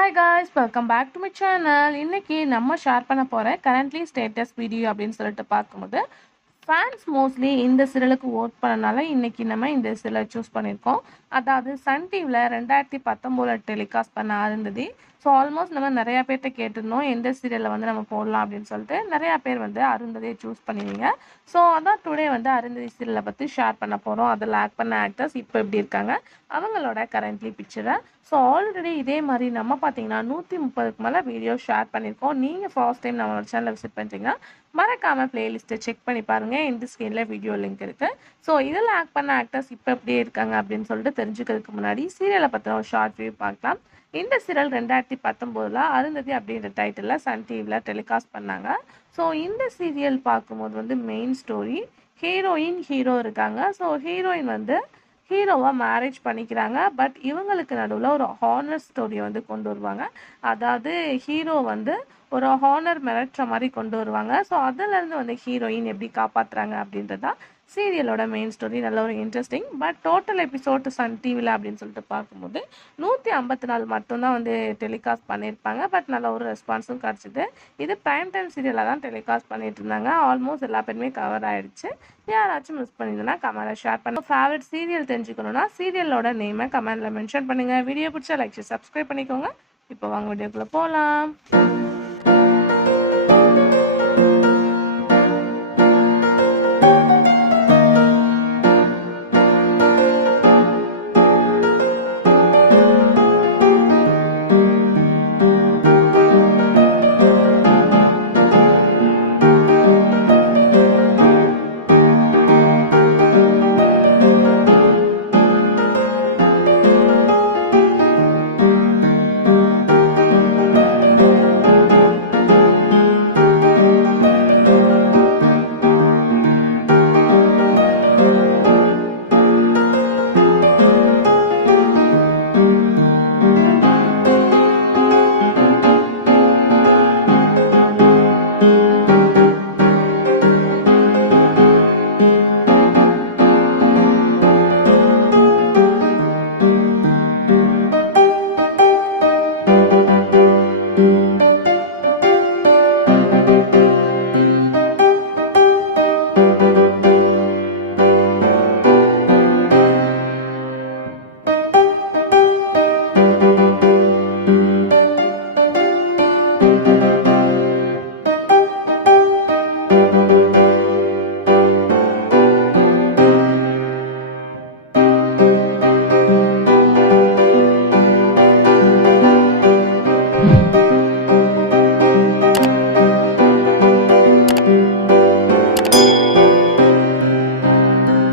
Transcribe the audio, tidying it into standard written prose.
Hi guys, welcome back to my channel. இன்னைக்கு நம்ம share பண்ண போகிற கரண்ட்லி ஸ்டேட்டஸ் வீடியோ அப்படின்னு சொல்லிட்டு பார்க்கும்போது ஃபேன்ஸ் மோஸ்ட்லி இந்த சீரியலுக்கு ஓட் பண்ணனால இன்னைக்கு நம்ம இந்த சீரியலை சூஸ் பண்ணியிருக்கோம். அதாவது சன் டிவியில் 2019 டெலிகாஸ்ட் பண்ண அருந்ததி. ஸோ ஆல்மோஸ்ட் நம்ம நிறையா பேர்கிட்ட கேட்டிருந்தோம் எந்த சீரியலில் வந்து நம்ம போடலாம் அப்படின்னு சொல்லிட்டு. நிறையா பேர் வந்து அருந்ததியை சூஸ் பண்ணிடுவீங்க. ஸோ அதான் டுடே வந்து அருந்ததி சீரியலை பற்றி ஷேர் பண்ண போகிறோம். அதில் ஆக்ட் பண்ண ஆக்டர்ஸ் இப்போ எப்படி இருக்காங்க, அவங்களோட கரண்ட்லி பிக்சரை. ஸோ ஆல்ரெடி இதே மாதிரி நம்ம பார்த்தீங்கன்னா 130க்கு மேலே வீடியோ ஷேர் பண்ணியிருக்கோம். நீங்கள் ஃபர்ஸ்ட் டைம் நம்மளோட சேனலை விசிட் பண்ணுறீங்கன்னா மறக்காமல் பிளேலிஸ்ட்டை செக் பண்ணி பாருங்கள். இந்த ஸ்க்ரீனில் வீடியோ லிங்க் இருக்குது. ஸோ இதில் ஆக்ட் பண்ண ஆக்டர்ஸ் இப்போ எப்படியே இருக்காங்க அப்படின்னு சொல்லிட்டு தெரிஞ்சுக்கிறதுக்கு முன்னாடி சீரியலை பற்றின ஒரு ஷார்ட் வியூ பார்க்கலாம். இந்த சீரியல் 2019 அருந்ததி அப்படின்ற டைட்டிலில் சன் டிவியில் டெலிகாஸ்ட் பண்ணாங்க. ஸோ இந்த சீரியல் பார்க்கும்போது வந்து மெயின் ஸ்டோரி ஹீரோ இருக்காங்க. ஸோ ஹீரோயின் வந்து ஹீரோவை மேரேஜ் பண்ணிக்கிறாங்க. பட் இவங்களுக்கு நடுவில் ஒரு ஹானர் ஸ்டோரியை வந்து கொண்டு வருவாங்க. அதாவது ஹீரோ வந்து ஒரு ஹானர் மிரட்டுற மாதிரி கொண்டு வருவாங்க. ஸோ அதிலேருந்து வந்து ஹீரோயின் எப்படி காப்பாற்றுறாங்க அப்படின்றதான் சீரியலோட மெயின் ஸ்டோரி. நல்ல ஒரு interesting. But total episode Sun டிவியில் அப்படின்னு சொல்லிட்டு பார்க்கும்போது 154 மட்டும்தான் வந்து டெலிகாஸ்ட் பண்ணியிருப்பாங்க. பட் நல்ல ஒரு ரெஸ்பான்ஸும் கிடச்சிது. இது ப்ரைம் டைம் சீரியலாக தான் டெலிகாஸ்ட் பண்ணிட்டு இருந்தாங்க. ஆல்மோஸ்ட் எல்லா பேருமே கவர் ஆகிடுச்சு. யாராச்சும் மிஸ் பண்ணியிருந்தனா கமெண்ட்டில் ஷேர் பண்ணுங்கள். ஃபேவரட் சீரியல் தெரிஞ்சுக்கணுன்னா சீரியலோட நேமை கமெண்ட்டில் மென்ஷன் பண்ணுங்கள். வீடியோ பிடிச்சா லைக் சப்ஸ்கிரைப் பண்ணிக்கோங்க. இப்போ வாங்க வீடியோக்குள்ளே போகலாம்.